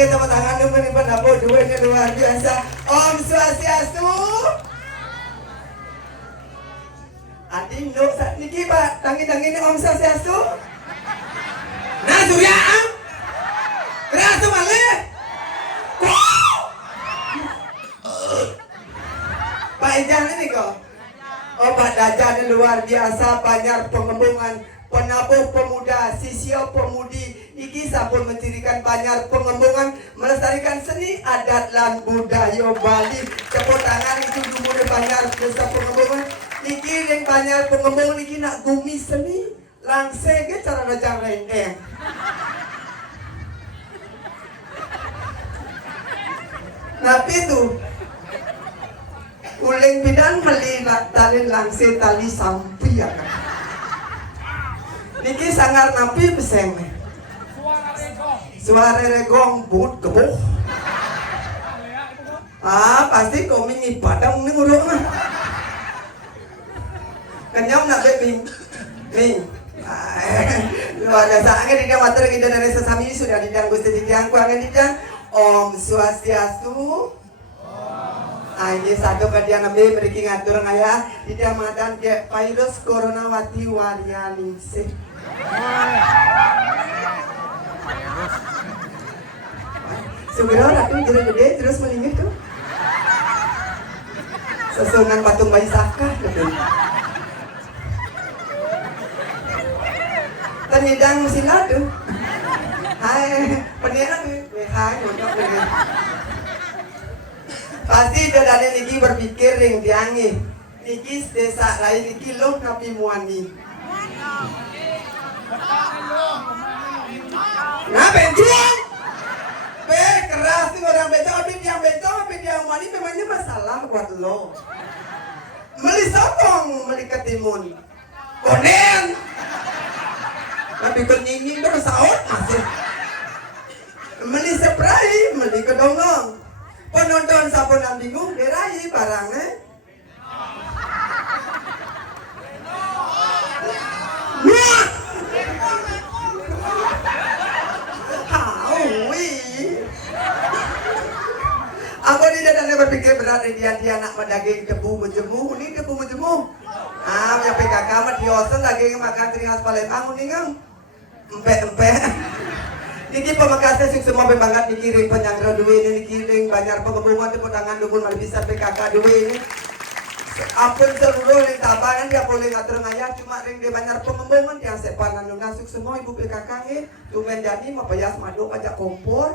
Oke, tepuk tangan dulu nih pendapat duitnya luar biasa. Om Swastiastu. Adindo saat niki Pak, tangi-tangi ini Om Swastiastu. Nah, surya am. Kerasa malih. Pak Ijang ini kok. Oh, Pak Dajan luar biasa, banyak pengembangan penabuh pemuda, sisio pemudi iki sampun mencirikan banyak pengembangan melestarikan seni adat dan budaya Bali. Tepuk tangan itu dulu banyak desa pengembangan iki yang banyak pengembangan iki nak gumi seni langsung ke cara rajang rendeng. Tapi itu uling bidang melihat tali langsung tali sampai ya kan. Niki sangar napi peseng. Suara regong but keboh. Pasti kau ibadah mungkin nguruk mah. Kenyam nak bebing. Ning. Luar biasa. Angin dia matur kita dari sesami sudah didang Gusti Didang ku angin didang. Om Swastiastu. Ini satu kadian nabi beri ngatur ngaya di Ramadan ke virus corona wati waria ningsih. Subiro ratu gede terus meninggal tuh. Sesungan patung bayi sakah betul. Penidang sila tuh. Hai, penidang hai untuk pasti dadane niki berpikir ring diangi niki desa lain niki loh napi muani nah benjung be keras tuh orang beto tapi yang muani memangnya masalah buat lo meli sotong meli ketimun konen tapi kenyingin terus sahut masih meli spray meli kedongong penonton saponan bingung derai barangnya. Aku tidak ada berpikir berat dia anak daging debu menjemu, ini debu menjemu. Yang PKK mah diosen daging makan teringas Palembang ini kan. Empe. Niki pemakasnya sukses semua banget dikirim penyangga duit ini dikirim banyak pengembangan tepuk tangan dukun malah bisa PKK duit ini. Apun seluruh yang tabanan dia boleh ngatur ngayar cuma ring dia banyak pengembangan yang sepanan nunasuk semua ibu PKK ini tumen jadi mau payas madu pajak kompor.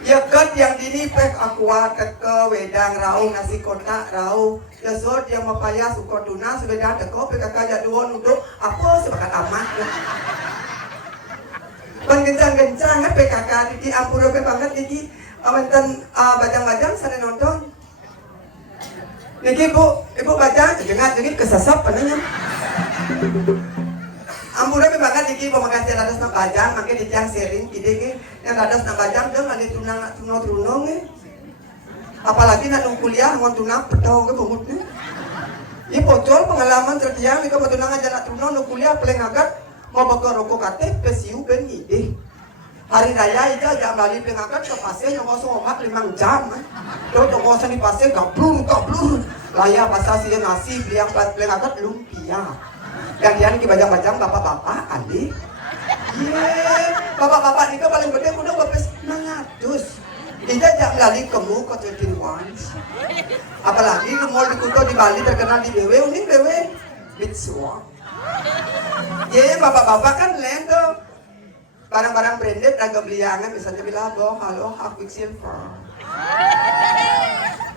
Ya kan yang dinipek aqua teke wedang rau nasi kotak rau ya so dia mau payas ukor tuna sudah teko PKK jaduan untuk apa sebakat amat. Pengencang-kencang kan PKK di ampura banget niki amantan bajang-bajang sana nonton. Niki ibu bajang jengit kesasap pananya. Ampura banget niki pemakasih ladas na bajang makin di tiang sering ide ke yang ladas na bajang dong ada tunang apalagi nak kuliah ngon tunang petau ke bumutnya. Ini bocor pengalaman tertiang nika tunang aja nak tunang kuliah paling agak mau bakal rokok KTP siu ben ide hari raya itu aja balik pengakat ke pasir yang kosong omak 5 jam terus kosong di pasir gablur laya pasal sih nasi beliang pengakat lumpia yang dia nih bajang-bajang bapak-bapak adik bapak-bapak ini paling gede udah bapak 900 tidak jak lali kamu ke 13 ones apalagi mau di kuto di Bali terkenal di BW ini BW Bitsua. Ya bapak-bapak kan lain tuh barang-barang branded agak beliangan misalnya bilang halo Quicksilver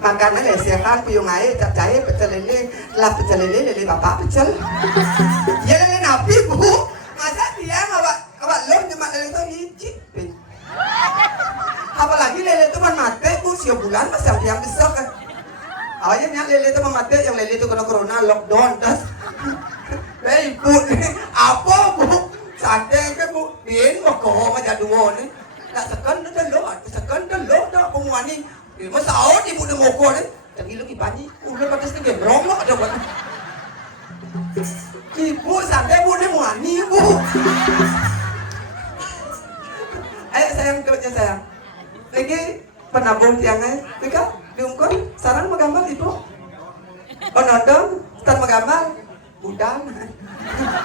makanan lesehan puyung air cap cair pecel lele bapak pecel ya lele napi bu masa dia awak lo cuma lele itu hijik apalagi lele itu kan mati bu siap bulan masa yang besar kan awalnya lele itu mati yang lele itu kena corona lockdown das ibu apa bu santai ke bu bien mau kau aja dua nih nak sekan lo dah penguani masa awak ibu dah mokok nih tapi lu kibanyi udah pakai setengah beromok ada buat ibu santai bu nih muani bu sayang tuanya sayang. Lagi penabung tiangnya, tika diungkur. Sarang menggambar ibu. Oh nonton, star menggambar, udah.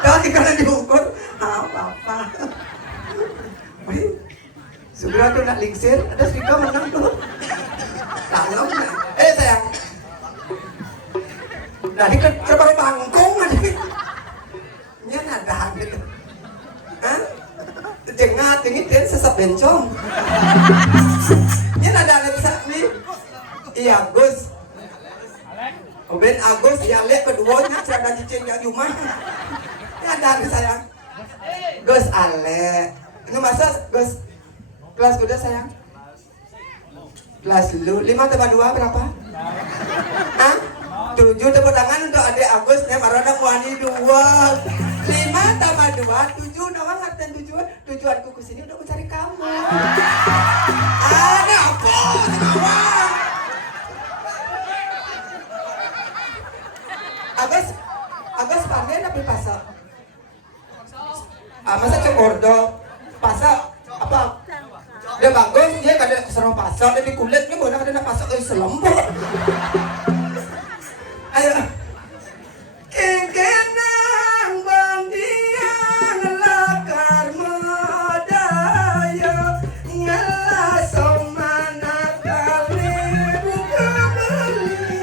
Kalau tika diungkur, apa? Wih, segera tuh nak lingsir, ada Rika menang tuh. Dalam, sayang. Nah, ini kan terbaru bangkong aja. Nya nada gitu. Hah? Jengat ini dia sesat bencong. Nya nada ada nih. Iya, Gus. Ben Agus ya lek keduanya cerdas cicing yang cuma. Ya ada sayang. Gus Ale. Ini masa Gus kelas kuda sayang? Kelas lu 5 tambah 2 berapa? Hah? 7 tepuk tangan untuk adik Agus yang marana wani 2. 5 tambah 2 7 nawang artian tujuanku kesini untuk mencari kamu. Ada apa nawang? Agus pandai tapi pasak. Masa cekordo pasak apa? Dia bagus, dia kada serong pasak, dia di kulitnya mana kada nak pasak selembut. Ayo. Kenang bandian lakar modaya ngalah somana kali buka beli.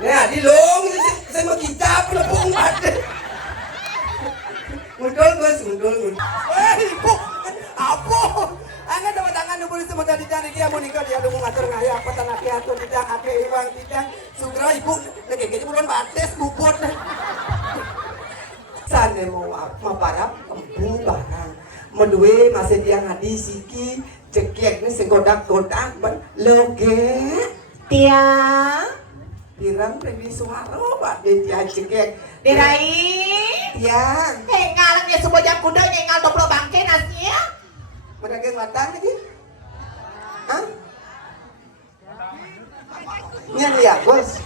Ya, di long saya mau kita pelepung mati. Mundul. Ibu, apa? Angkat tepuk tangan dulu semua tadi jangan dia mau nikah dia lu ngatur ngaya apa tanah dia tuh tidak ake ibang tidak sugra ibu lagi gitu bulan bates bubut. Sane mau parap empu barang. Menduwe masih dia ngadi siki cekek ni segodak-godak ban loge. Tiang Pirang previ suara pak dia cekek. Dirai Tiang. ngalang dia semua jam kuda nyengal 20 bangke nasinya. Medagang matang lagi? Hah? Ini ya, Bos.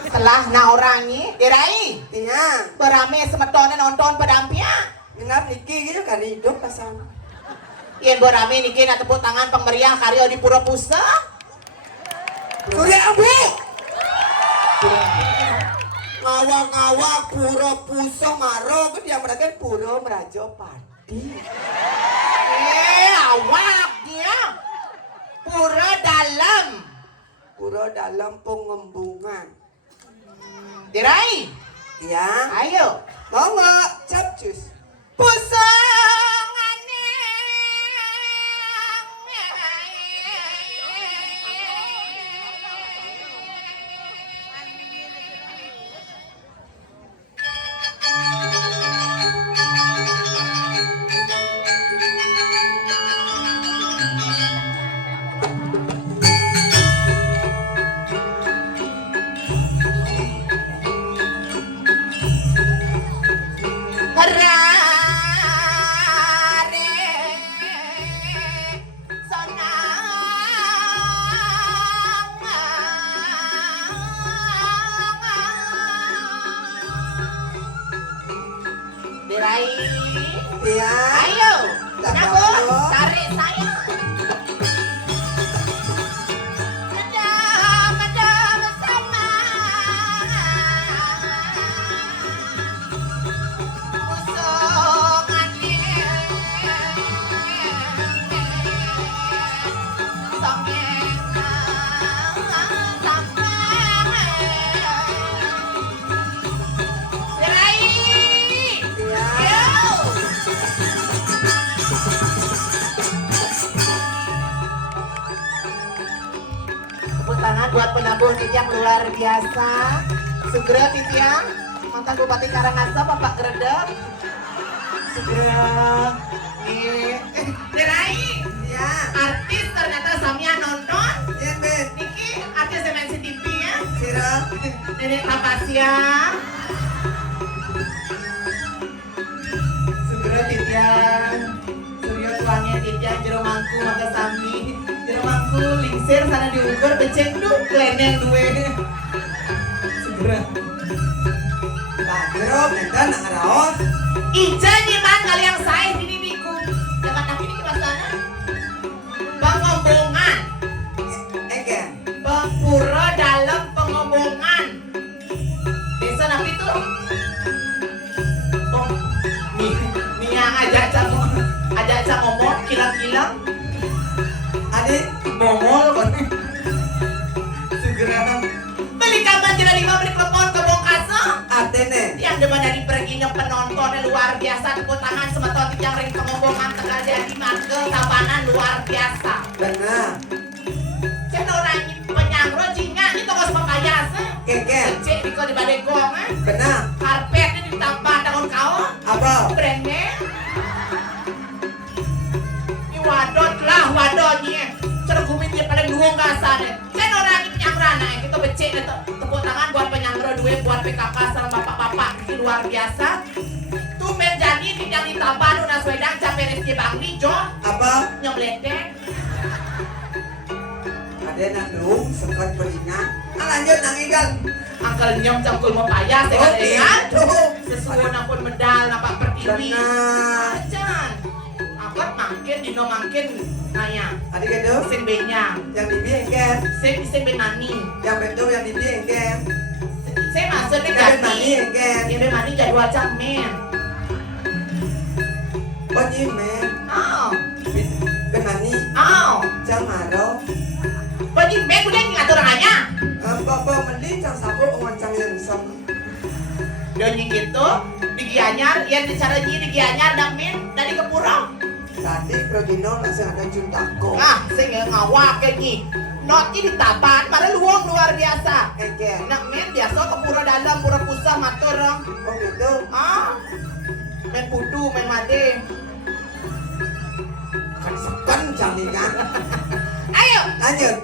Setelah na orangnya, Dirai Iya. berame semetone nonton pedampia. Ingat niki gitu kan hidup pasang. Yen berame niki na tepuk tangan pemberian karya di Pura Pusat. Surya Ambu. Ngawak-ngawak Pura Pusat maro kan dia mereka Pura Merajo Padi. Awaknya Pura dalam pengembungan. Dirai, Iya. ayo. Mau nggak capcus? Pusangane Dirai, Iya. ayo, Tak nabo, tahu. tarik saya. Madam sama pusangannya tangan buat penabuh Titiang luar biasa. Segera Titiang, mantan Bupati Karangasem Bapak Gredeg. Segera Dirai, Iya. artis ternyata Samia nonton. Iya, Ben. Niki artis MNC TV ya. Sira. Nenek Tapasya. Segera Titiang, Suryo tuangnya Titiang jero mangku maka sami. Jero mangku lingsir sana diukur becek tuh kleneng duwe. Segera. Padro, enten araos. Ija nyiman kalian saya di diriku. Dapat tapi ini bahasanya pengombongan. Eken. Pura dalam pengombongan. Desa apa itu? Oh, nih yang ajak ngomong kilang-kilang. Adik, Bongol kan. Segera beli kapan tidak 5 menit telepon ke Bongkaso. Atene. Yang depan dari perginya penontonnya luar biasa. Tepuk tangan semeton yang ring pengombongan tengah jadi Magel tabanan luar biasa. Benar. Saya orang penyangro jinga itu kos papayas. Keken. Cek di kau di badai gong. Benar. Karpetnya ditambah daun kau. Apa? Brandnya. Ini wadot lah wadotnya. Cergumin dia paling duong kasarnya. Saya orang ini penyangrana. Kita becek tepuk tangan buat penyangro dua buat PKK sama bapak-bapak. Ini luar biasa. Tuh menjadi yang ditambah Nuna Swedang capek Rizky Bangli Jo. Apa? Nyomledek. Ada nak dong, sempat beringat. Nah lanjut nang igal. Angkel nyom campur mempayas ya kan dengan tuh. sesuai napun medal nampak pertiwi. Benar. Acan. Angkat makin dino makin naya. Adik itu Sen benya. yang dibiengken, Sen benani. yang betul yang dibiengken, Saya masuk nih yang benani jadi. engken. Yang benani jadwal camen. Oh nyimen, Oh. benani, Oh. jamaro. Bagi men udah ngatur orangnya. Bapak meli cang sapu ngoncang yang sam. Donyi gitu. Di Gianyar, yang dicara di Gianyar dan men dari Kepurong. Tadi Progino langsung ada juntako. Ah, saya ngawak kayak gini. Notnya ditaban, pada luang luar biasa. Engken. Nak men biasa ke pura dalam, pura pusat matur orang. Oh gitu. Ah, main putu, main made. Kan sekan jalingan. Ayo, Lanjut.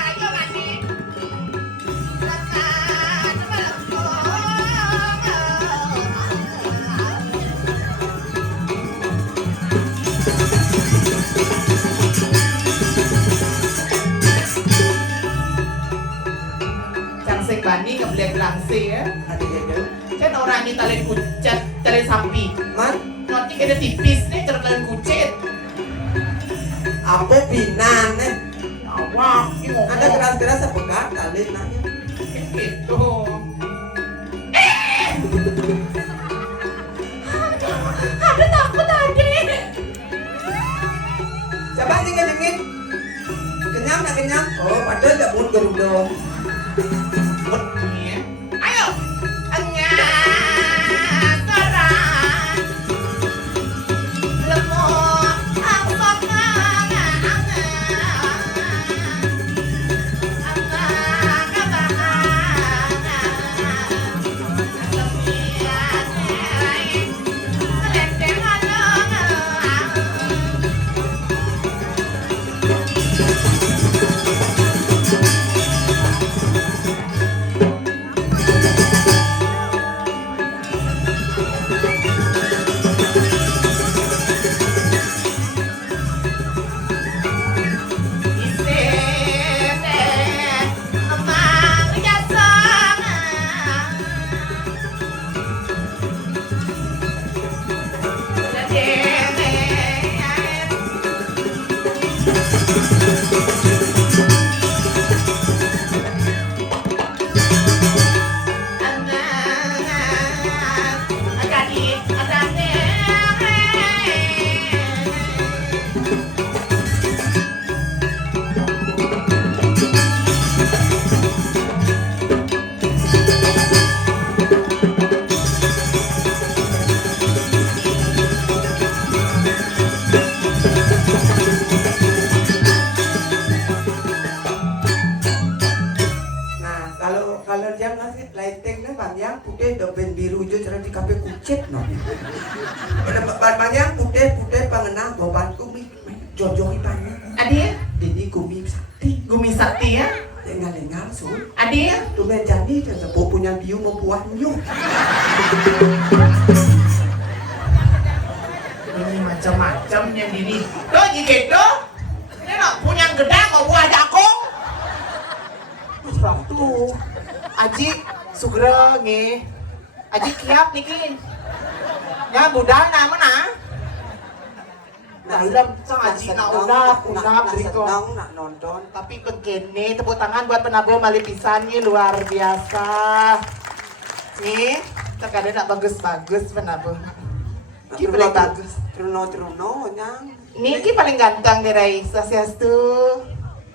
ayo mati. Cangseng bani kebelet langsing ya. Adik itu. Kan orang ini talen kucet, talen sapi. Man, Nanti kena tipis nih, cara talen kucet. apa binan nih? Awak, ini ngomong. Ada keras-keras apa kan? Tali nanya. Gitu. Ada takut tadi. Coba jengit-jengit. Kenyang nak kenyang? Oh, padahal gak mau gerudong. Ayo. Anya. Sarang. Lemuk. Angkok. Kalau dia ngasih lightingnya banyak putih doben biru jo cara di kafe kucet no. Banyak putih pengenang gobanku mi jojohi banyak. Adik, Ini gumi sakti. Gumi Sakti ya. Lengal-lengal sul. Adik, Tu menjadi dan sepupu punya biu membuat nyuk. ini macam-macam yang diri. Tuh gitu. Ini nak punya gedang mau buah jakong. Terus waktu Aji, Sugro nge. Aji kiap niki. Ya budal nama na. Dalam sang aji na unap beriko. Nak nonton. Tapi begini tepuk tangan buat penabur malipisan nih luar biasa. Nih, terkadang nak bagus-bagus penabur. Ki paling bagus. Truno nyang. Niki paling ganteng dari Swastiastu.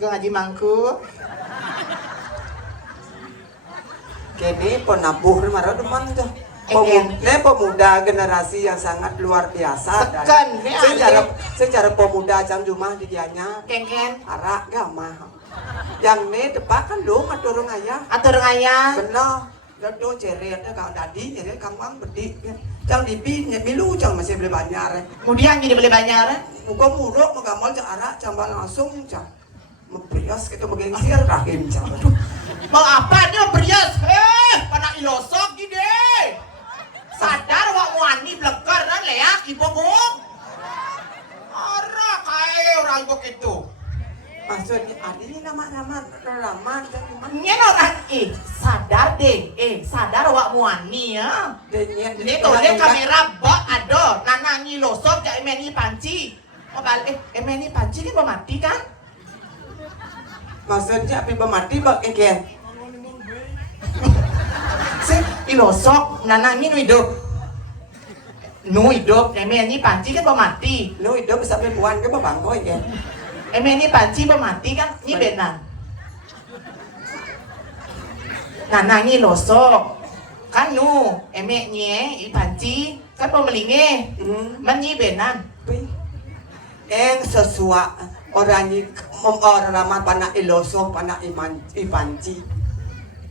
Gue ngaji mangku. Kini penabuh marah teman tuh. Egen. Pemuda generasi yang sangat luar biasa. Sekan, secara pemuda jam Jumah di dianya. Ken. Arak gamah. Yang ini tepak kan lu ngaturung ayah. Atur ngaya. Benar. Dodo ceret kalau tadi jadi kambang bedik. Jang dipi milu jang masih beli banyak. Kemudian jadi beli banyak. Muka muruk mengamal jang arak jambal langsung jang. Memprias kita mengengsir rahim jang. Mau apa dia berias? Panak ilosok gini. Sadar wak wani blekar dan leak ibu bung. Arah kaya orang begitu. Maksudnya ini nama-nama raman Nyen orang sadar deh. Sadar wak wani ya. Ini tuh dia kamera bak ada. Nana ngilosok jak emeni panci. Oh balik emeni panci kan mau mati kan? Maksudnya api mati bak eken. Si ilosok nanangin nu hidup emeni panci kan mau mati. Lu hidup sampai puan ke bangkoy ken. Emeni panci mau mati kan ni benan. Nanangin ilosok kan nu emenya i panci kan mau melinge. Menyi benan. Sesuatu orang ni orang ramah panak ilosok panak ipanci.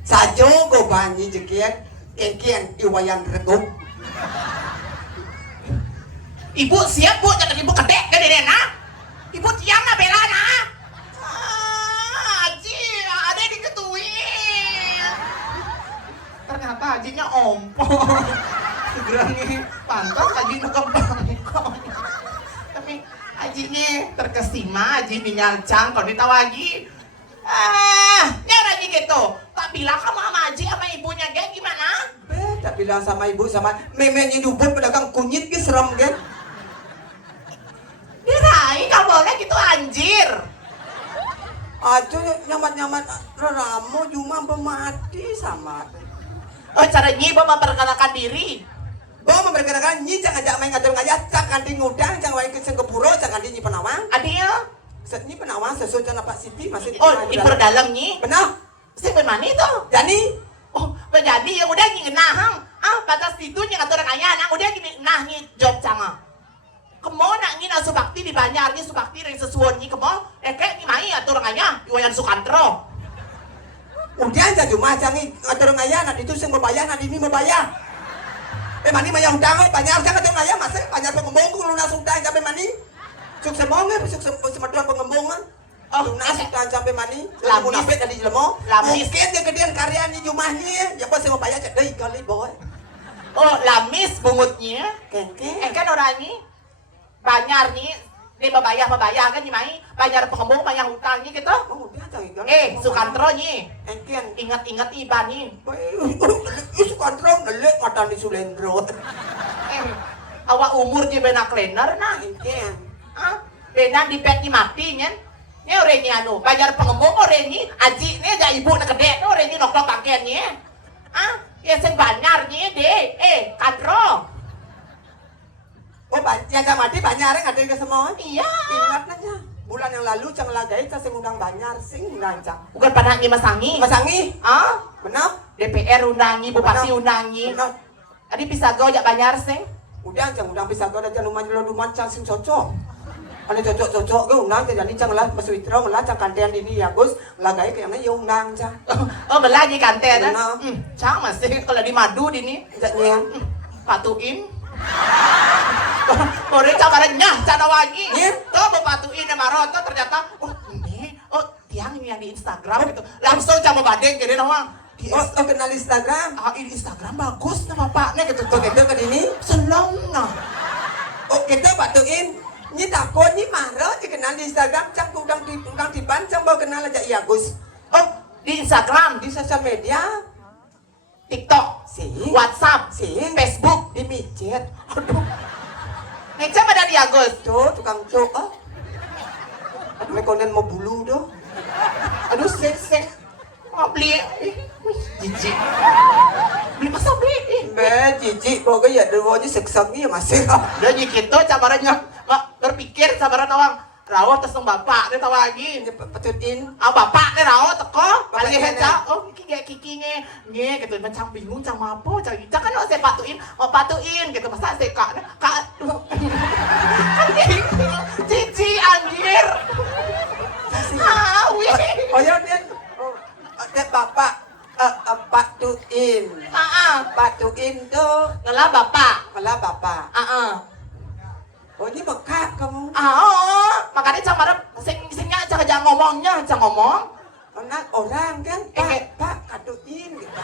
Sajo ko banyi jekian engkian iwayan reguk. Ibu siap bu, jangan ibu kedek kan ini na. Ibu tiang na bela na. Haji, ada diketuin. Ternyata hajinya ompong. Segera nih, pantas haji kebangkong. Tapi hajinya terkesima, haji nyalcang, kalau ditawagi. Nyaranya gitu. Tak bilang kamu sama Haji sama ibunya geng gimana? Tak bilang sama ibu sama memenya dubur pedagang kunyit ke serem kan? Diraih gak boleh gitu anjir. Aduh nyaman-nyaman ramu cuma mati sama. Oh cara nyiba memperkenalkan diri. Bawa memperkenalkan nyi jangan main ngatur ngajak jangan di ngudang jangan main ke Singapura jangan di nyi penawang. Adil. Nyi penawang sesuai dengan Pak Siti masih. Oh di perdalam nyi. Benar. Si bermani tuh. Jadi. Oh jadi ya udah nyi nahang. Batas itu nyi ngatur kaya nang udah gini nah nyi job cama. Kemo nak nyi na subakti di Banyar nyi subakti ring sesuon nyi kemo. Kayak nyi mai atur kaya Iwayan Sukantro. Udah aja cuma jangan ngatur ngaya nak itu sing membayar nak ini membayar. Mani maya hutang Banyar jangan ngatur ngaya masih Banyar pengembung ku lunas hutang sampai mani. Suk semonge suk semeduan pengembungan. Lunas hutang sampai mani. Lamun apik tadi jelemo. Mungkin dia gedean karya ni jumah ni ya pas sing membayar cek deui kali boy. Oh lamis bungutnya. Kengke. Kan orang ini Banyar nih dia membayar kan nyi mai Banyar pengembung bayar hutang nih gitu. Oh dia jangan. Sukantro nih. Engken Ingat-ingat iban nih. Sukantro ngelek mata di Sulendro. Awak umur dia benak klener nah. Engken. Benak di pet ni mati nyen. Ini orang ni anu Banyar pengembung orang ni aji ni aja ibu nak kedek orang ni nok pakaian ni. Ya sen Banyar ni deh. Kadro. Oh yang mati Banyar ngatain ke semua. Iya. Ingat aja. Bulan yang lalu cang lagai saya undang Banyar sing undang cang. Bukan pada ni Masangi. Masangi? Benar? DPR undangi, bupati undangi. Benar. Adi Pisago jak Banyar sing. Udah cang undang Pisago dan cang lumayan cang sing cocok. Ada cocok ke undang jadi cang lah Maswitro lah cang kantian ini ya Gus lagai kayaknya ya undang cang. Oh belagi kantian kan? Cang masih kalau di madu di ni. Jadinya patuin. Kore cabarnya cara wangi. Tuh bepatuin sama Roto ternyata ini tiang ini yang di Instagram gitu. Langsung sama badeng gini doang. Kenal Instagram. Ini Instagram bagus nama Paknya gitu. Tuh kita ke ini senang nah. Kita batuin. Ini takut ini marah dikenal di Instagram cang udang di ban cang bawa kenal aja iya Gus. Di Instagram di sosial media. TikTok, Si. WhatsApp, Si. Facebook. Di micet. Aduh. Ngecap ada di Agus. Tuh, tukang tuh. Aduh, may konden mo bulu doh. Aduh, sek. Mau beli. Jijik. Beli masa beli. Be, jijik. Pokoknya ya, dewannya seksangnya masih. Udah gitu, cabarannya nggak berpikir, cabaran awang. Rawat terus bapak, dia tahu lagi. Petutin. Bapak nih rawat teko. Bapak Kali nenek. heca, oh kiki nge gitu. Macam bingung, macam apa, cak kan saya patuin, mau patuin gitu. Masa saya kak, cici anjir. Wih. Oh ya, dia. Dia bapak. Patuin. Patuin tuh. Ngelah bapak. Malah bapak. Oh, ini bekak kamu. Makanya cabaran, singnya jangan ngomongnya, jangan ngomong. Anak orang kan. Pak, katuin gitu.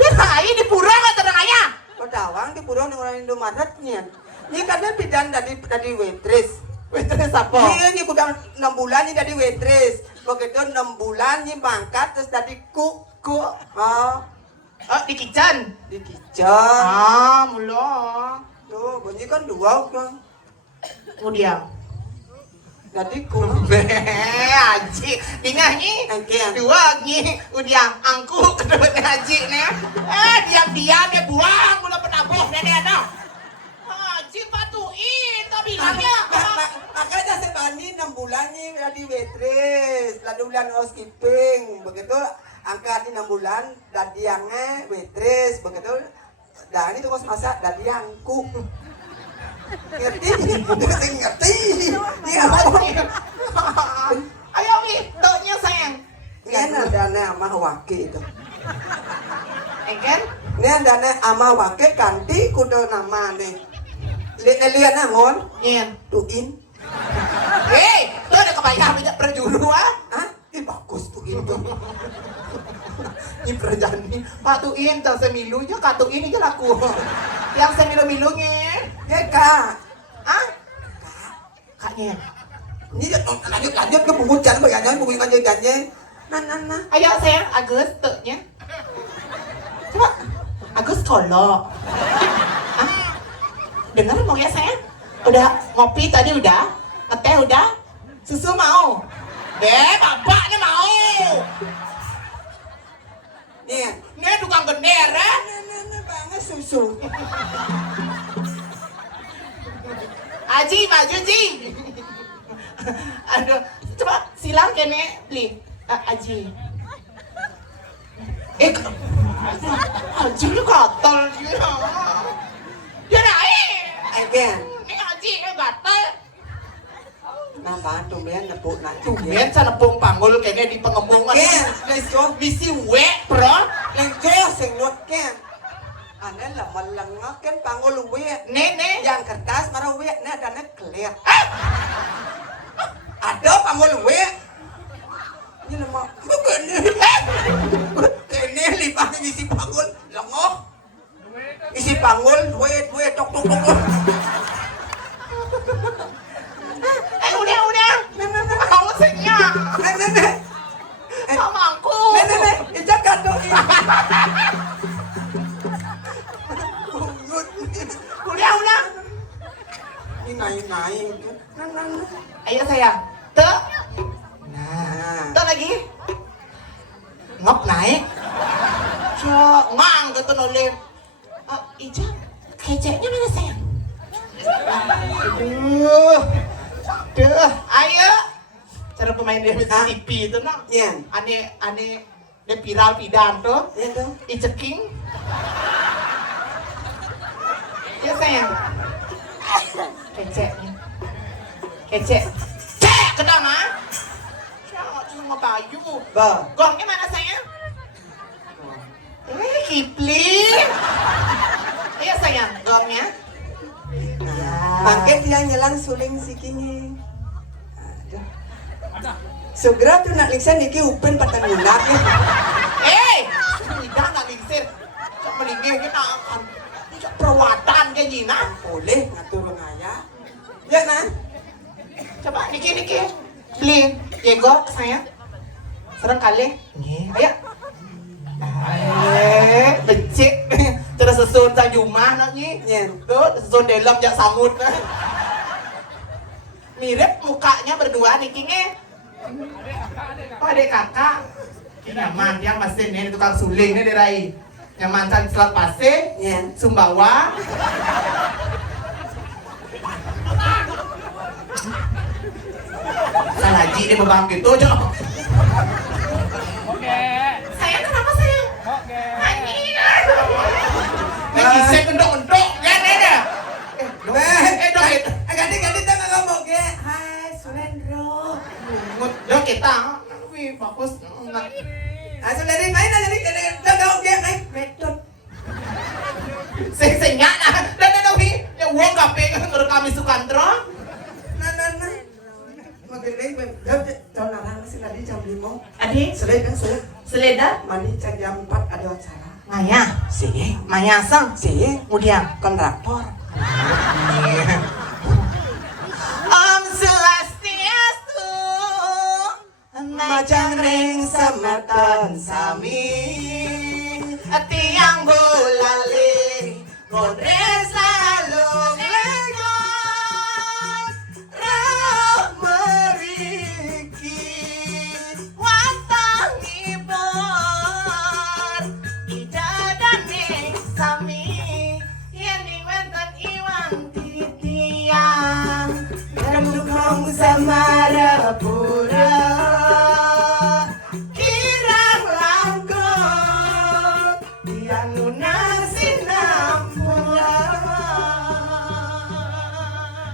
Dia lain di pura nggak tenang ayah. Oh, dawang di purong dengan orang Indomaretnya. Ini karena bidan dari waitress. Waitress apa? Ini udah 6 bulan ini dari waitress. Begitu 6 bulan ini bangkat terus dari cook. Di kitchen. Di kitchen. Mula. Tuh, bunyi kan 2 kan. Kemudian. Dari cook. Haji. Tinggalnya. Angkian. 2 nih. Udah angkuk kedua haji nih. Diam-diam dia buang. Mula penabuh dari ada. Haji patuin. Tak bilangnya. Makanya saya bani 6 bulan nih dari waitress. Lalu bulan housekeeping. Begitu angkat 6 bulan. Dan diangnya waitress. Begitu. Dan itu kos masak dan diangkuk. Ngerti? Ngerti? Iya. Ayo Mi, toknya sayang. Ini ada ama wake itu. Eken? Ini ada ama wake ganti kudo nama nih. Lihat nangon. Iya. Tuin. Hei, itu ada kebayang minyak perjuru Hah? Bagus tuin tuh. Ini kerjaan ini. Patuin, tak semilunya, katuin aja laku. Yang semilu-milunya. Kak. Kaknya. Ini lanjut ke pembucan bayangan pembucan jajannya. Nah. Ayo sayang, Agus tuknya. Coba, Agus kolok. Dengar mau ya sayang? Udah ngopi tadi udah? Teh udah? Susu mau? Bapaknya mau. Ini tukang gender ya? Nah, banget susu. Aji, maju Ji. Aduh, coba silang kene beli. Aji. Aji ini gatal dia. Dia naik. Again. Ini Aji ini gatal. Nambah tumben nepuk nak Tumben sa nepung panggul kene di pengembungan. Ken, let's go. Bisi wek, bro. Let's go sing not Ken. Ana lah malangak kan panggul wek. Nene. Yang kertas marah wek na ada clear. Ada panggul wek. Ini lemah. Bukan. Kene lipat isi panggul lengoh. Isi panggul wek tok. Udah. Mau senya. Nenek. Mamangku. Nenek, ijak kandung ini. Udah. Ini naik. Ayo sayang. Tuh. Nah. Tuh lagi. Ngop naik. Ngang gitu nolih. Ija, keceknya mana sayang? Aduh, ayo. Cara pemain dia TV itu no. Iya. Ane dia viral pidan tuh. Iya tuh. Iceking. Ya sayang. Keceknya. Cek, kena mah. Cuma baju. Ba. Gongnya mana sayang? Kipling. Ayo sayang, gongnya. Pakai dia nyelang suling sikinya. Segera tuh nak liksan niki upen patang lunak. Tidak nak lingsir. Cak melingih kita akan. Cak perawatan kayak gini. Boleh ngatur ngaya. Ya nah. Coba niki. Beli. Jego sayang. Serang kali. Ayo. Becik. Cara susun sa rumah nak ni. Ya. Tuh, susun dalam jak sangut. Mirip mukanya berdua nih King Oh, adik kakak. Nyaman yang mesin ni tukang suling ni dia rai. Nyaman san selat pasir, Ya. Sumbawa. Salaji dia bebang gitu aja. Sayang kenapa sayang? Lagi saya kendok-kendok ya deh. Ganti tengah ngomong ke. Hai Sulendro. Dok kita. Wih, bagus. Sulendro main aja nih tengah ngomong ke. Metode. Saya lah. Dan wi, ya uang kape ngerekam Sukantro. Nah. Makin baik, tahun narang masih tadi jam 5. Adik, seleda. Mandi jam 4 ada acara. Maya, Sih, Maya sang. sih. Udah. Kontraktor. Om Swastiastu Majang ring semeton sami. Tiang bulali Kodre selalu ngegon Rauh meriki Watang ibor Ida dan ning sami Yang diwenten iwang titiang Kendukong Samarapura. Kirang langkot Yang lunas sinampura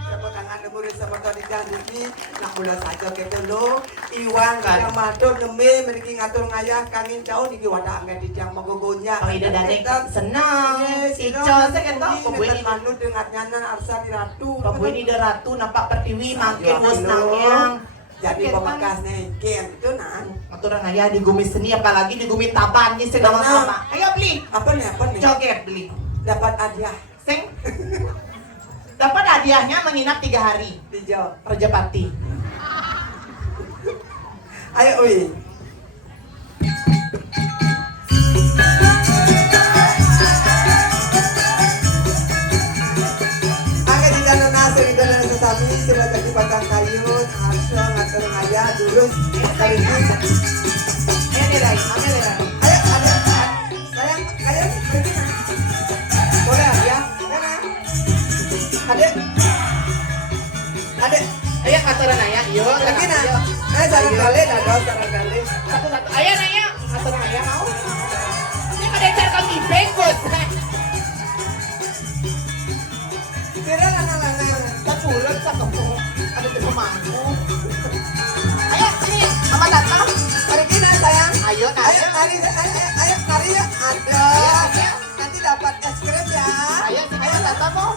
Tepuk tangan murid semeton ikan iki. Nak mula saja kita lo. Iwan yang madon neme meriki ngatur ngayah kangin jauh niki wadah angkat di jang magogonya. Oh ida danik senang Ico saya kata Pembuat manut dengan nyanan arsa di ratu. Pembuat ida ratu nampak pertiwi makin bos nangyang Jadi pemekasnya ikan itu nah. Aturan ayah di gumi seni apalagi di gumi taban ni sedang Benar. apa ayo beli Apa nih? joget beli Dapat hadiah sing dapat hadiahnya menginap 3 hari di Jawa. Rajapati Ayo ui. Angkat di dalam nasi di dalam sesami sila tadi batang kayu harso ngatur ngaya durus kali ini. ayo dirai ambil dirai Ayo ada sayang ayo pergi nah. Boleh ya? Mana? Adek. Adek. ayo aturan ayah yuk Pergi nah. Sarang kali sarang kali. satu-satu ayah nanya aturan ayah mau ini ada cara kami bengkot Kira lana-lana. Kepulan satu ada di pemangku ayo sini mama datang Pergi nah sayang. ayo Ayo nari ayo nari ya. Ada. Nanti dapat es krim ya. ayo datang mau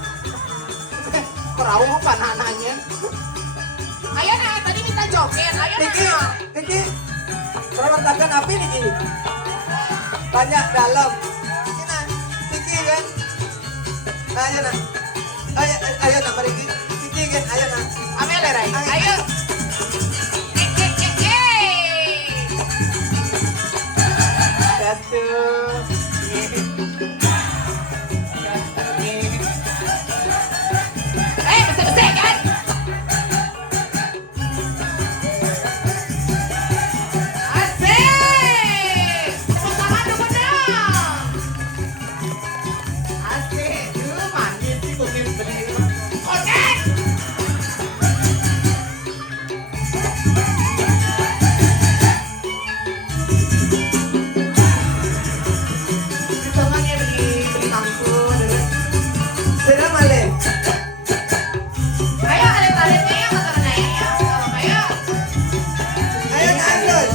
perahu panananya ayo nah tadi minta joget ayo Niki, nah Niki. Perwatakan api Niki. Banyak dalam. Niki nah. Niki kan. Ayo nah. Ayo nah pergi. Niki kan. Ayo nah. ambil lerai ayo Satu. bersih kan asik tepuk tangan dulu dong asik dulu manis sih kumis benih oke Tangannya beli mangku dulu. Sudah malam. Ayo alit-alitnya ya kata Naya. Ayo. Ayo nah Andon.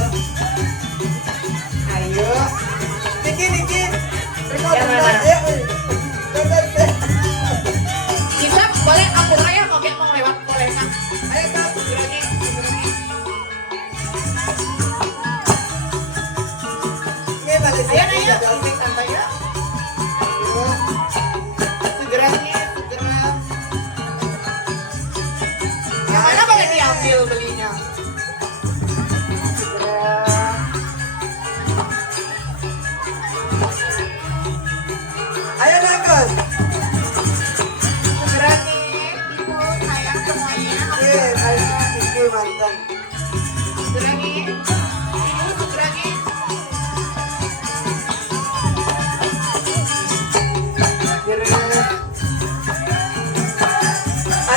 Ayo. Niki. Remote Ya, dulu. mana? Ayo. Bisa boleh aku Raya oke mau lewat boleh kan? Ayo Kak. Lagi. Ini balik Ayo sini. Naya, oke santai ya. Segera nih, segera. Yang mana boleh diambil belinya?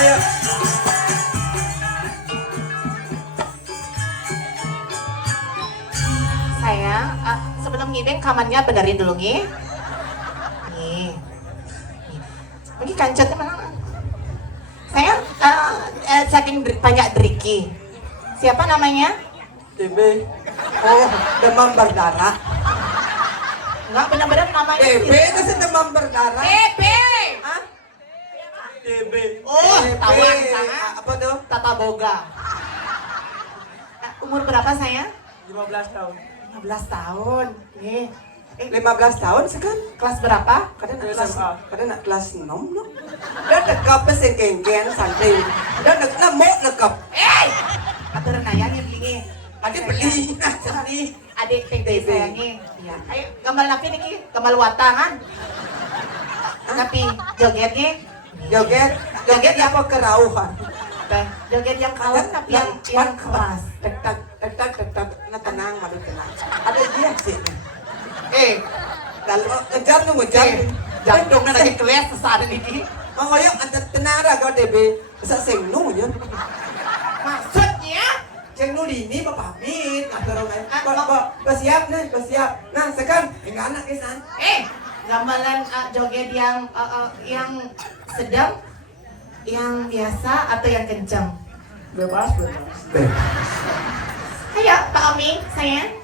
Ayo. Sayang, sebelum ngibeng kamarnya benerin dulu nih. Nih. Ini kancetnya mana? Sayang, saking banyak driki. Siapa namanya? TB. Oh, demam berdarah. Enggak benar-benar namanya. TB itu sih demam berdarah. TB. Hah? TB. Oh, tawan sana. Apa tuh? Tata Boga. Umur berapa sayang? 15 tahun. 15 tahun. Nih. 15 tahun sekan? Kelas berapa? Kadang nak kelas 6 no. Dan nekap sing kengken santai. Dan nak nekap. Aturan ayahnya beli. Adik beli. Cari. Adik TB sayangnya. Iya. Ayo gambar napi nih Ki. Gambar watangan. Napi jogetnya. Joget apa kerauhan? Joget yang kawan tapi yang keras. Tek-tak, nah tenang, madu tenang. Ada dia sih. Kalau ngejar. Jantungnya lagi keles sesana nih. Mangoyok ada tenara kau DB. Bisa sengnu ya. Maksudnya? Sengnu ini pamit. Atau bersiap nih, bersiap. Nah sekarang enggak anak kesan. Gambaran joget yang sedang, yang biasa atau yang kencang? Bebas. Ayo Pak Omi, sayang.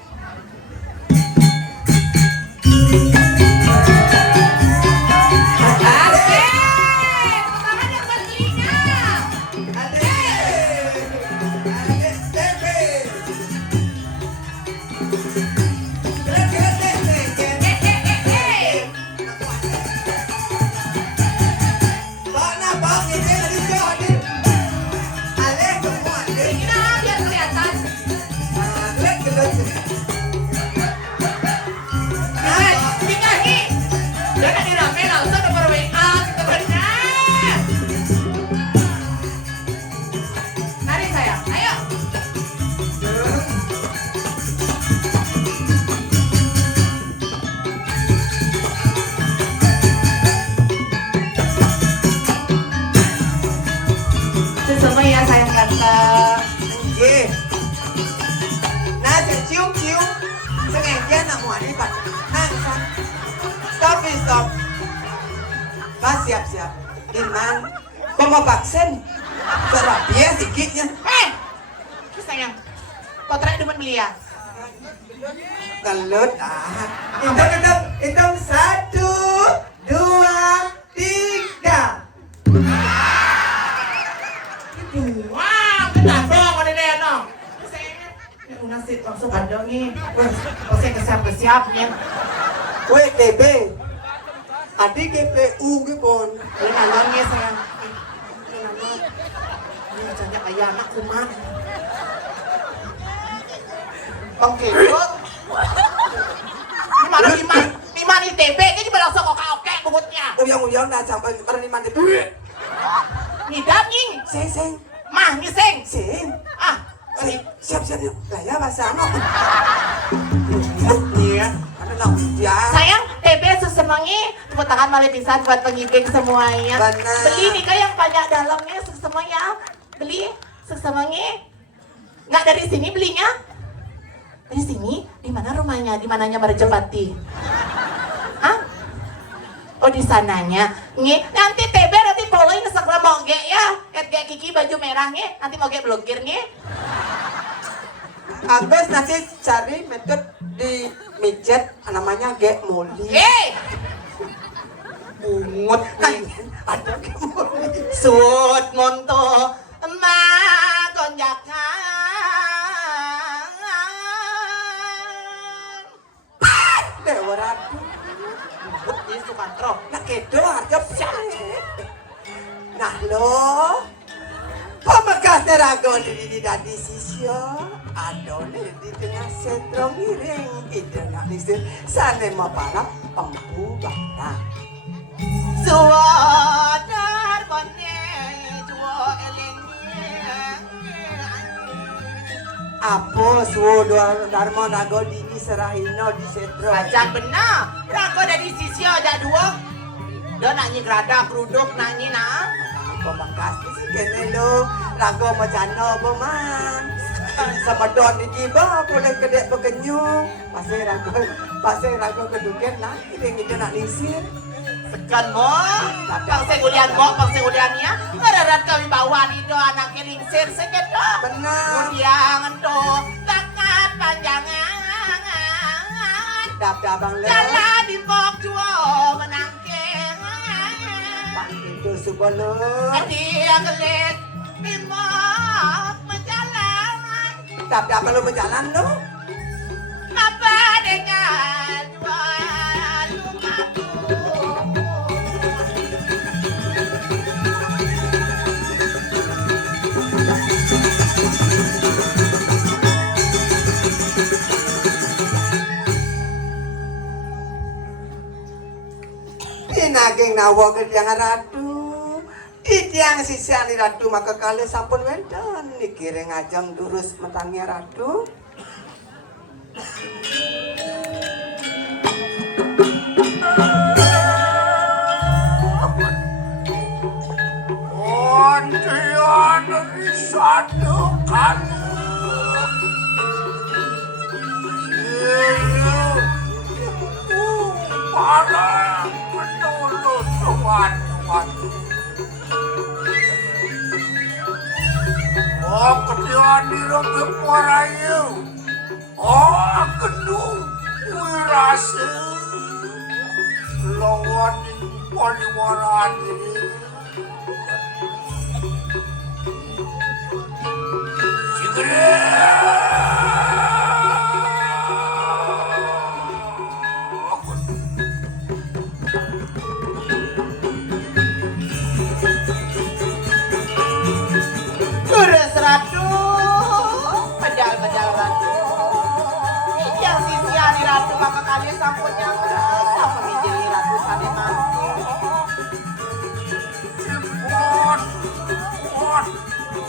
Semua ya sayang tante. Nah, cium. Sengaja nak mau lipat. Nah, stop. Mas siap. Iman, mau vaksin. Terapia sikitnya. Sayang, potret demen beli ya? Gelut. Hitung 1, 2, 3. Wow, kenapa dong ada deh dong? Nasi langsung ada nih. Saya kesiap-kesiapnya. Weh, TB. Adik GPU gitu. Ini nanyanya sayang. Ini nanya. Ini jadinya kayak anak kuman. Oke, good. Di mana TB? Ini juga langsung oke bubutnya. Uyang dah sampai perniman itu. Ngidam nying. Sing. Mah ngising. Sing. Siap yuk. Lah ya bahasa apa? Iya. Ada nak ya. Sayang, TB sesemangi. Tepuk tangan malih pisan buat pengibing semuanya. Benar. Beli nih kak yang banyak dalamnya sesemangi. Beli sesemangi. Nggak dari sini belinya? Dari sini? Di mana rumahnya? Di mananya Marjapati? Hah? Oh di sananya. Nge, nanti TB nanti followin Instagram moge ya. Kayak Kiki baju merahnya. Nanti moge blokir nge. Habis nanti cari metode di mijet namanya Get Molly. Bungut nih. Ada Get Molly. Sud monto emak konjakan. Dewaran. Ini Sukantro. Nak kedo harga nah lo. Pemakas terago di dadi sisyo. Adone di tengah setrong iring. Itu nak lisir. Sana mapala pembu bata. Suwadar konye juo elengnya. Apa suwo dharma rago dini serahino di setro. Ajak benar. Rago dari sisi ada dua. Dia nanyi gerada keruduk nanyi nah. Pemangkas sih kene lo rago macano beman. Sama don di jiba boleh kedek bekenyung. Pasir rago keduken lah. Ini nak lisir. Sekan mo, pang segulian ya. Ngararat kami bawa di do anak lingsir sekat do. Benar. Kemudian do takat panjangan. Dap-dabang le. Jalan di pok juo menangkeng. Itu sebelum. Dia gelet di mok menjalan. Dap-dabang lo berjalan lo. Apa dengan jual lumaku? Naging nawa ke tiang ratu di tiang sisian ratu maka kali sampun wenten dikira ngajeng durus metangnya ratu Ontian disatukan para penolong Tuhan. Oh, ketian dirogem warayu. Oh, kedung wirase. Lawan paliwaran ini. Terus ratu, pedal ratu. Yang sisian di ratu maka kali sampun yang rasa memijili ratu sane mati.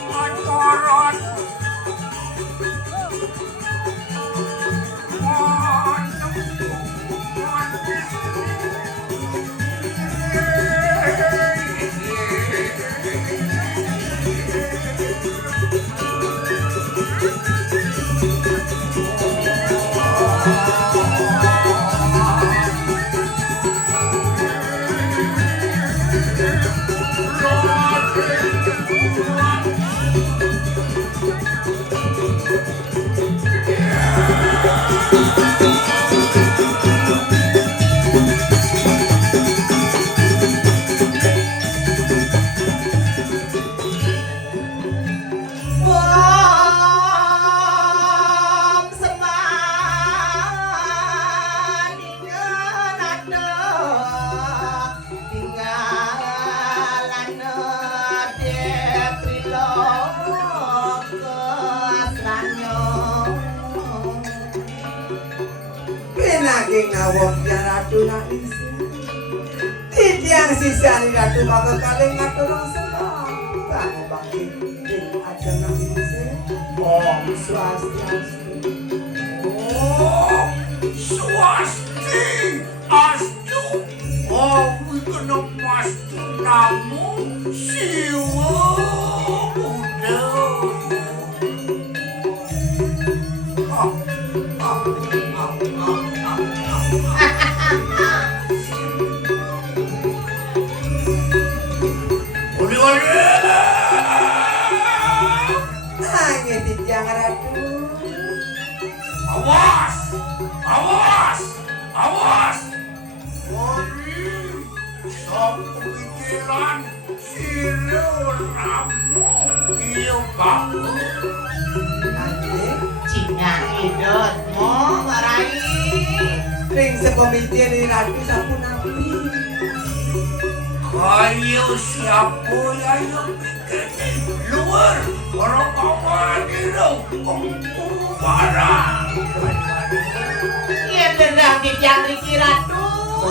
Mantoran. naging nawok yang ratu nangis tiang sisa ni ratu maka kaleng ngaturong senang bangun bangkit ing aja nangis om swastiastu Om Swasti Astu Om Wikenapastu Namo Siwa Buddha nangis di tiang ratu Awas! Awas! Awas! Mari sa pemikiran sila namu iyo bago. nangis Cina idot mo marai. ring sepemitir ni ratu sampun nabi Kayo siapa yang bikin luar orang kawan itu barang. Iya tendang di tiang Riki Ratu.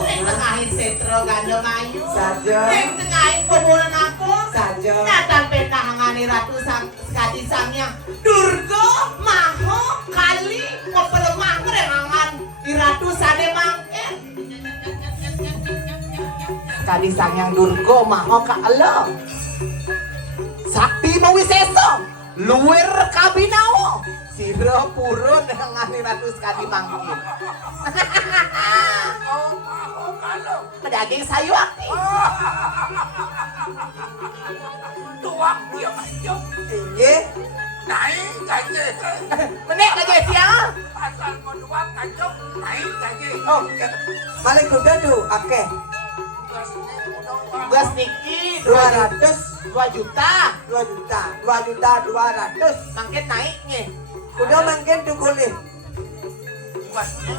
Yang tengahin setro gandeng ayu. Saja. Yang tengahin pemulan aku. Saja. Nyatan penahangani Ratu sekadi sangnya. Durga, Maho, Kali, mempelemah kerengangan di Ratu sade mangke. Sekadi sang yang Durga, Maho, Kalo. luwer kabinaw. Sira purun ngani ratus kali mangkin. Oh, mau kalau. Daging sayu akti. Tuang dia macam. Inggih. Naik gaji. Menek aja siang. Asal mau tuang kacau, naik gaji. Oh, paling kuda tuh akeh. Gas niki 200, 2 juta. 2 juta, 2 juta 200. Mangkin naiknya. Kuda mangkin tuh boleh. Tugasnya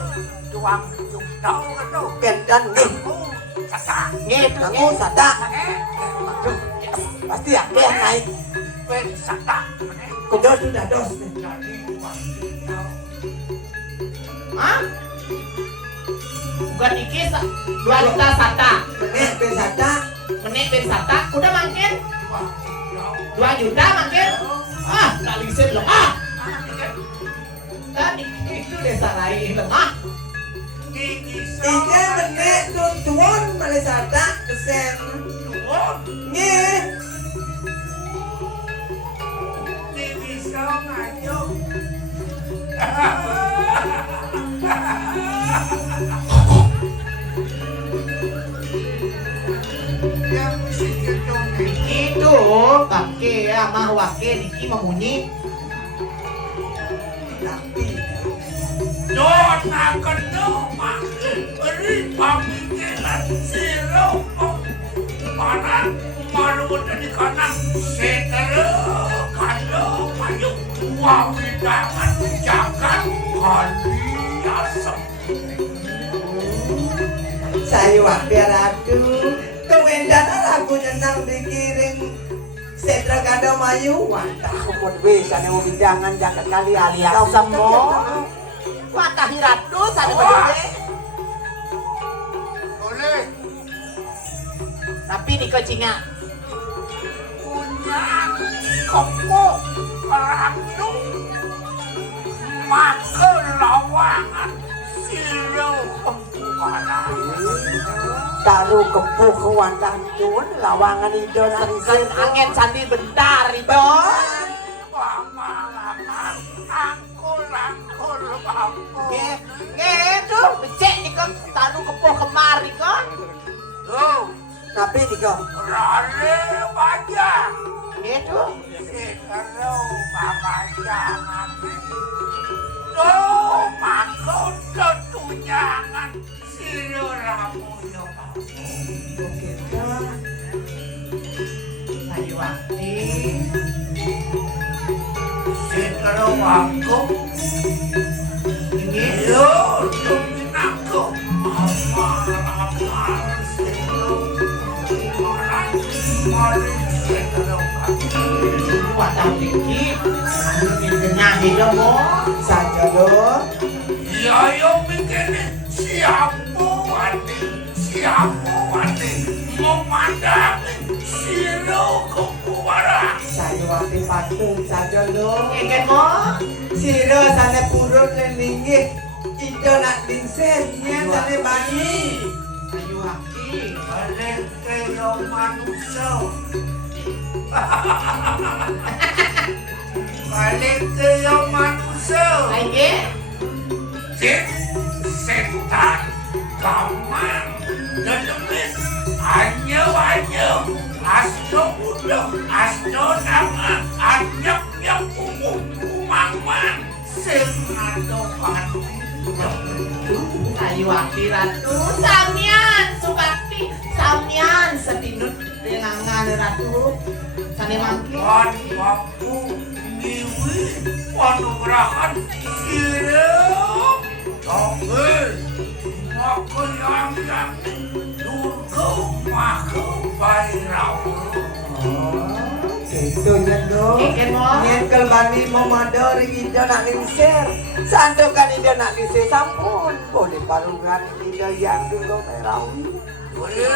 tuang juta itu. Kendan nih. Sata. Gitu. Kamu sada. Aduh, Pasti akeh naik. pen sata. Kuda sudah dos nih. Jadi tuang juta. Hah? Gas niki 2 juta sata. Menek pesata. Menek ben sata. Udah mangkin Tuang juta. 2 juta mangkin. Ah, kali sen loh. Ah. Tadi itu desa lain loh. Ah. Ike menek tuan malesata kesen. Nggih. Itu pakai sama wake niki memunyi. Tapi Don akan nama beri pamikiran siro mana malu dari kanan setero kado mayu wawidangan jangan kali asam. saya wakil ratu. Kemudian aku nyenang dikiring setra kado mayu. Wantah kumut bisa nih mau bidangan jaket kali alias. Kau semua. Watahi ratus ada berdua. Boleh Tapi di kucingnya. punya kopo ratu maka lawangan siro pembuaran. Taruh kepuh ke wantah tuan lawangan hijau nari Kan angin sandi bentar itu. Lama-lama angkul-angkul bambu. Gitu, becek nih kan taruh kepoh kemari kan. Tuh, tapi nika rale baja. Gitu. Sikero babajangan. Tuh, makau tetunyangan. Siro ramuyo bambu. kita Ayo wakti. Sikero bambu. Ini Yo, tuminaku. Amal-amal sikero. Orang mari sikero bambu. watah dikit. Kenyang hidup mo. saja dong. Ya yo mikirnya siapa wani memandangi siro kekuara. Saya wakil patung saja dong. Ingin mo. Siro sana purun leningih. Ijo nak lingser. Nya sana bani. Ayo wakti. Balik ke yo manusia. Balik ke yo manusia. Ayo. Jin, setan, kaman, dedemis, anyam-anyam, asno udah, asno nama, anyam-nyam umum-umaman, sing ado pati. Ayo wakti ratu. Samian sukati. Samian setinut dengan ratu. Sane mangki. Wan bapu niwi panugrahan sirup tongel maka yang durga maka bairau. Gitu ya dong. Ingin mo. Nyen kelbani mau mador ijo nak lingser. Sandokan ijo nak lingser sampun. Boleh parungan ijo yang dulu merawi. Boleh.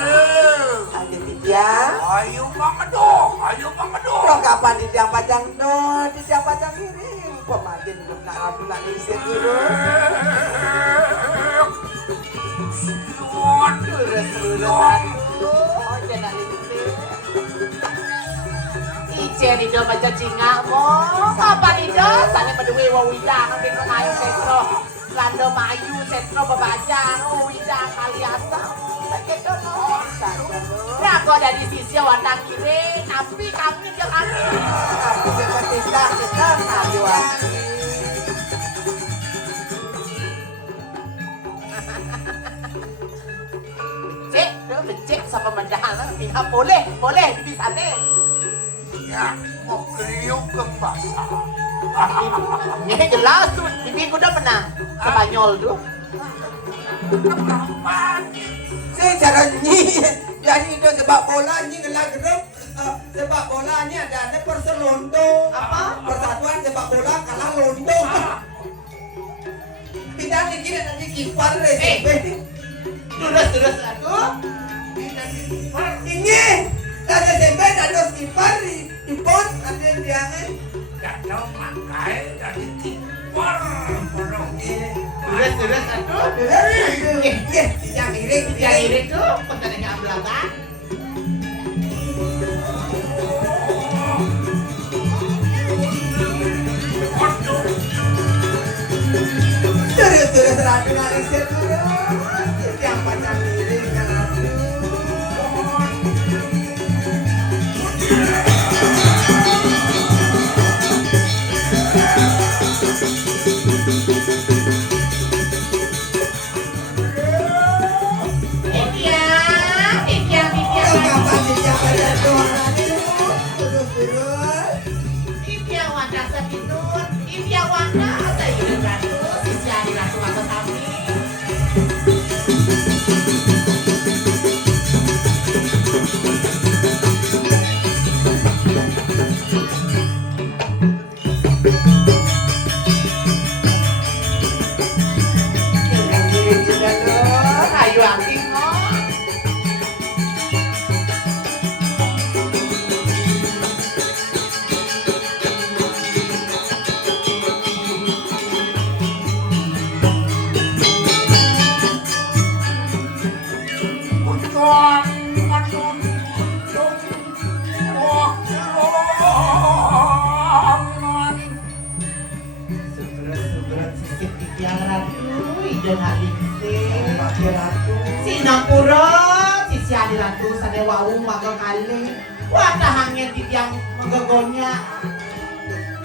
Ada tiga. Ayo mangedo, ayo mangedo. Kalau kapan di tiang pajang do, di tiang pajang kirim. Pemadin belum nak aku nak lingser dulu. Lurus-lurus ratu. Oh, jangan lingser. Ije di do baca cinga mo. Apa di do? Sane berdua wawidang ambil pemain sentro. Lando Mayu sentro babajang wawidang kaliasa. Begitu no. Rago dari sisi wandang kiri, tapi kami jangan. Tapi seperti kita sayuan. Becek sama mendalang, tidak boleh bisa deh. Ya, mau kriuk ke pasar. Ini jelas tuh, bibi udah menang Spanyol tuh. Kapan? Saya cara nyi, jadi itu sepak bola nyi gelar grup. Sepak bola ini ada Perselondo. Apa? Persatuan sepak bola kalah Londo. Tidak dikira nanti kiper SMP. Terus aku. Ini dari SMP ada kiper di pon ada yang Gak tahu pakai dari kiper. Terus aku. yang iri tuh pertandingan belakang. terus ratu nalisir terus yang pacar iri kan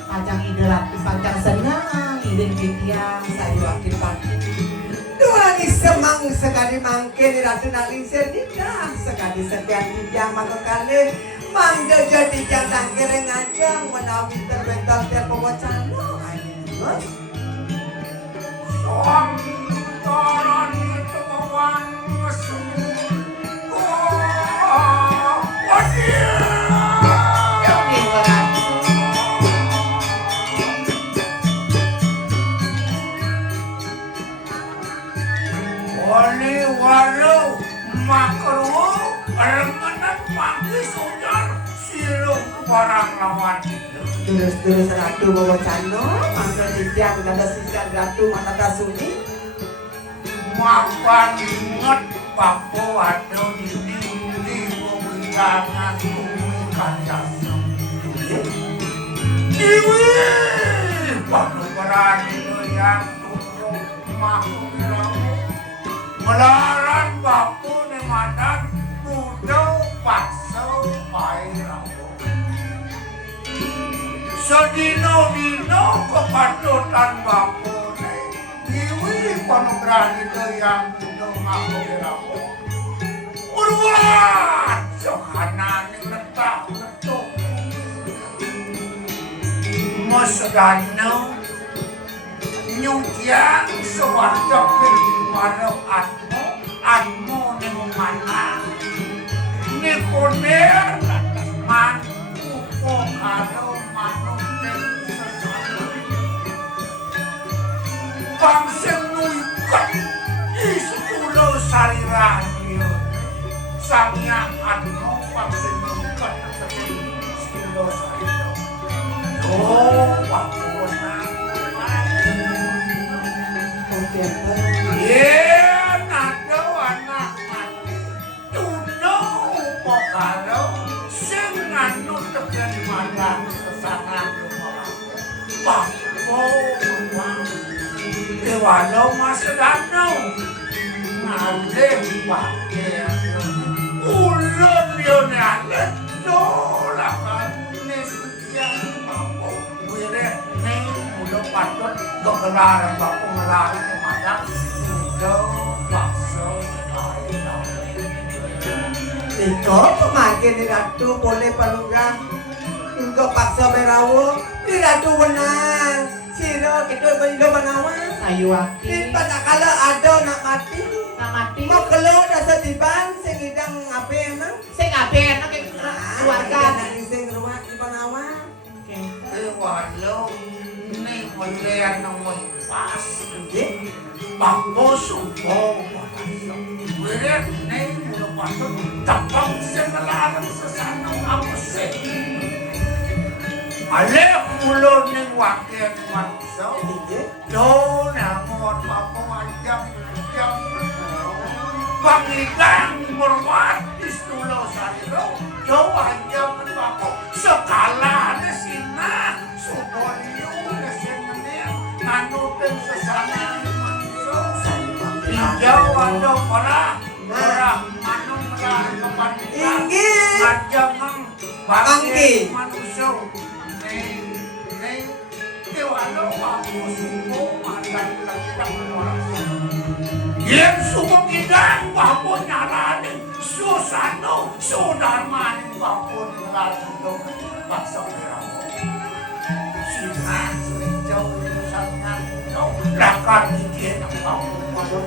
Panjang ide lati panjang senang ide tiang sayu akil pagi dua ni semang sekali mangke di ratu nalisir nikah sekali sekian tiang mangke kali mangga jadi tiang tangkere ngajang menawi terbental tiap pemocano mas Soang toron itu mawang walau makro remenan pagi sujar sirup barang lawan terus ratu bawa cano mangga tiang ada sisa ratu mata suni mapan inget papo ada di pewitangan bumi kancasa Dewi waktu berani yang turun makhluk melaran bapu ni madan mudau pasau pairau sedino-dino kepatutan bapu ni diwi panugrani ke yang mudau pairau urwat johana ni netak-netuk masedano nyutiang sewarjak Mano atmo ni mana ni koner man upo kado mano sesama pangseng nuikat iskulo sarirahyo samyang atmo pangseng nuikat iskulo sarirahyo oh wako na yeah, nado anak mati tuno pokalo sing anu tekan madan walau masa danau ngalih pakai ulun yun alat dola kan nesyan mampu wire neng udah patut kegelaran bapu ngelarin ke madang udah bakso Ikaw, pamagin ni Ratu, boleh palunggang. Ikaw paksa merawo, ni Ratu menang. Siro, kita berido menawan. Sayu aki. Di pada kala ada nak mati. Nak mati. Mau keluar dah setiban, sing hidang apa nak? Sing abe anak keluarga. Nak sing rumah di Panawan. walau neng melihat namun pas Eh, Bangko sumpong Wirid neng mula patut tapang semelarang sesanang ako sih Alep ulo neng wakil manusia Do namot mapawajam Pangigang bermat istulo sarilo Do wajam mapawajam Sekala na sina Subolyo na sinanir Nanutin sa sanang manusia Ijaw ano para manong malaan kapanitan Inggit! Madyangang Bangki! manusia Neng Tiwalo ako sumo Matang-tang oras Yan sumagidang Bapo nyaraning Susano Sudarmaning Bapo Nilatundo Baksang Piramo Sina Sulijaw Inusangan Lakar Ijen Ang Bapo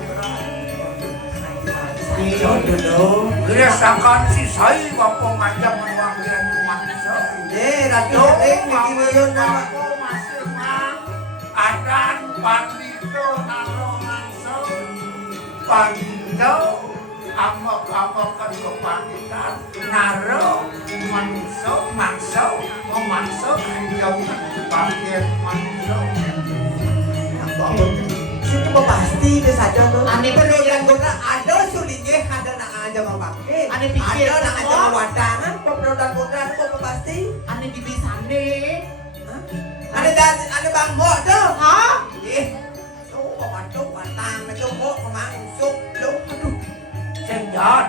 Iyo dulu. Birasakan si Sai Bapo ngajak menwangian manusia Eh, Ratu Ring, begini yun nama. Masih mang Adan Pandito Narongan Pandito Amok-amokan kepangitan Naro Manusia Mangso Memangso Kanjauhan Bagian manusia Sini mau pasti dia saja tuh. Ane perlu pikir- yang guna ada sulingnya ada nak aja mau pakai. Ane pikir ada nak aja kok. mau wadangan. Perlu dan guna mau pasti. Ane di bisande. Ada dan ada bang mo tuh. Hah? Eh, tuh waduh wadang itu mo masuk tuh. Aduh, Senjan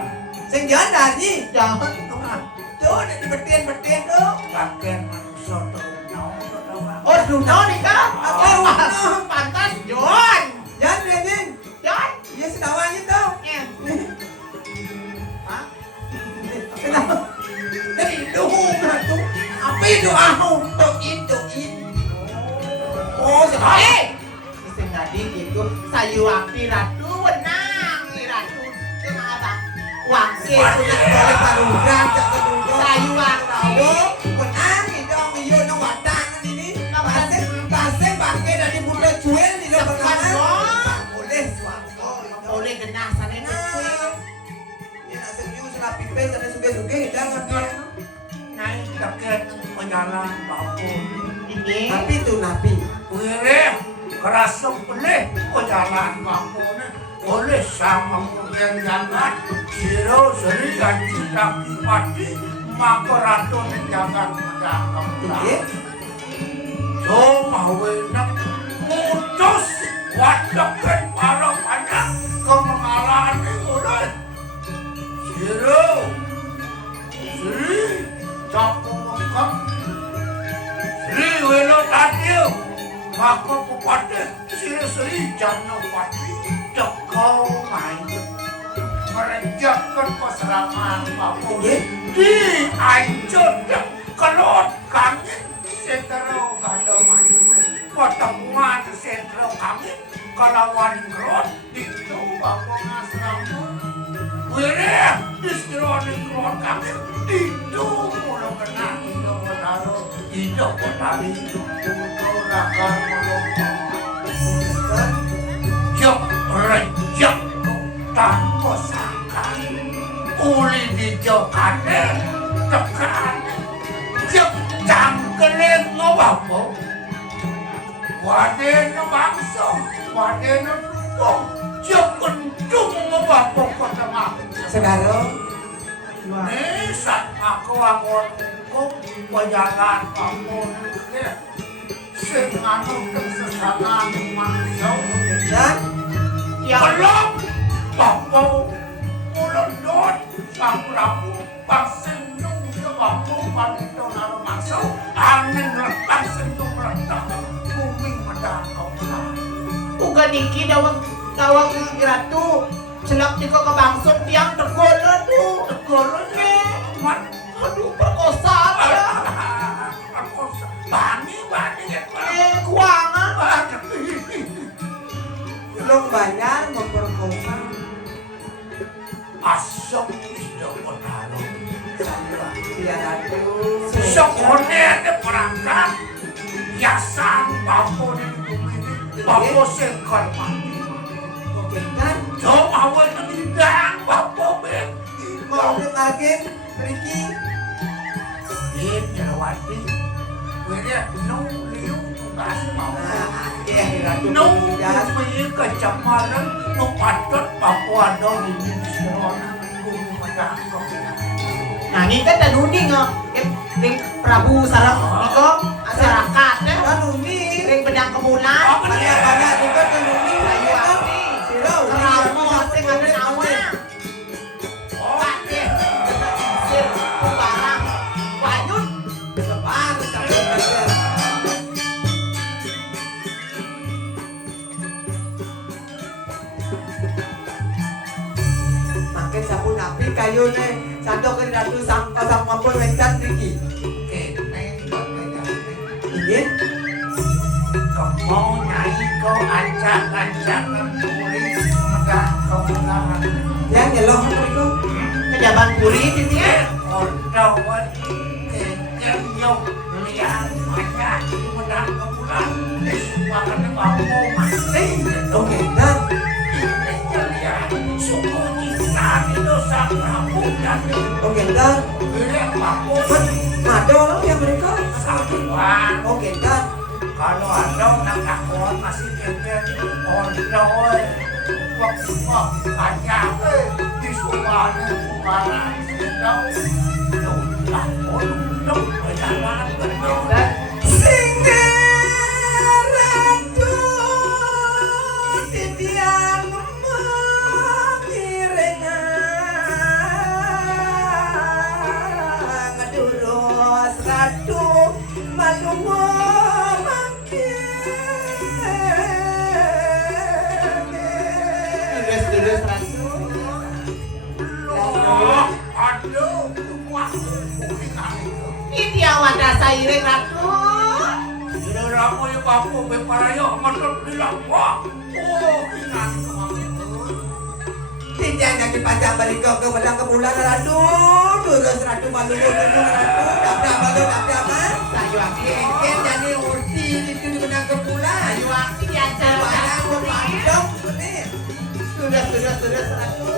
sing jalan dari. Jangan. Tuh ada di betin tuh. Bagian manusia Terunau Oh, Duno nih kak? Oh, Pantas, John. Jangan Renin. John. Iya sedawanya tuh. Eh. Hah? Kenapa? Dari doang tuh. Apa itu aku? Doin. Oh, sedawanya. Eh. Iseng tadi gitu. Sayu api ratu wenang nih ratu. Cuma apa? Wangke. Boleh parugan, tak parugan. Sayu api. Tahu, menang itu ang iyo ng wadangan ini. Paseng pakai dari muda jual di dalam Sepan, kamar. Bang. Boleh, suatu. Boleh genah sana itu. Ya nak senyum serapi pe sana suge jangan dia. Naik bagian penjalan Bapo Ini. Tapi itu napi. Wirih kerasuk pelih penjalan Bapo oleh sama kemudian jangan Siro seri dan cinta pati maka ratu menjaga mendagang Iya. So mawinak mutus wadakan para banyak kemengalaan ulah Siro Sri Capungkam Sri Welo Tadio maka pupati Sri Janopati Cekau main merejakkan keserangan Bapo Iya. di ancur kelot kami sentro gado maju pertemuan sentro kami kalawan rot itu Bapo ngasram wirih istironi kelot kami itu mulu kena itu menaruh itu potari kau nakar melompat jok rejak tanpa sangka uli di jokane tekan jok cangkeleng ngobapo waden bangso waden lumpung jok kentung ngobapo kota makin Sekarang Nisat aku angon kong penjalan kamu sing anu kesesanan manusia. Dan Ya, Belum Bapak Mulandot Sang Prabu Pangsendung Bapak Panito Naro Maksau Angin Retang Sendung Retang Bumi Medang Kaulah uga niki dawang ratu. Celak jika kebangsung tiang tegolo tuh. Tegolnya Man Aduh, perkosa ya. Bani ya Kuangan. belum banyak memperkosa. Asok Isda Kodaro Dia ratu. Sokone ada perangkat Yasan Bapak di bumi ini Bapak sekor mati Oke kan? Jom awal menindang Bapak Mau lagi Ricky. Ini Jarawati Wira nung liu tugas mau Nah, dia ratu. Nung Dan punya kecemaran Nung patut Bapak ada ini Sirona Bumi Medang Nah, ini kan danuding ring Prabu sarang niko masyarakat ya. dan Umi. Ring pedang kemulan. Banyak juga kan Umi. Ayo ati. Siro. Keramu sing ada nawa. Pati. Sir barang. Wayun. Depan sampai bagian. Makin sabun api kayu nih. Sandok ke ratu sampah sama pun wendan Ricky. Ini Kau nyai kau ancak-ancakan tulis Megah kau menahan yang nyeloh itu. Pejabat puri ini ya. Ordawan Kejar yuk Lihat banyak Medang kebulan Disupakan kamu masih Oke dan Ini lihat Suku cinta di dosa Prabu dan oke dan Lihat kamu ada orang yang mereka. Sabuan Oke dan Kalau ada nak takut masih kejar Ordawan Waktu banyak Disupakan Kumaran Sedang Lah pun Duk berjalan berdua singa ratu titian mengiringan ngedurus ratu malungo Terus ratu. Loh, aduh, wah, kuning itu. Ini awan rasa iring ratu. Sudah ramu ya bapu, beparayo, motor bilang, wah, kinang itu. Titian yang dipajang balik ke pedang kebulan ratu durus ratu malungo ratu dabda malu dabda mas Sayu aki. Ken jadi urti itu di pedang kebulan Sayu aki diajar Barang ratu. berpandang benih. Sudah ratu.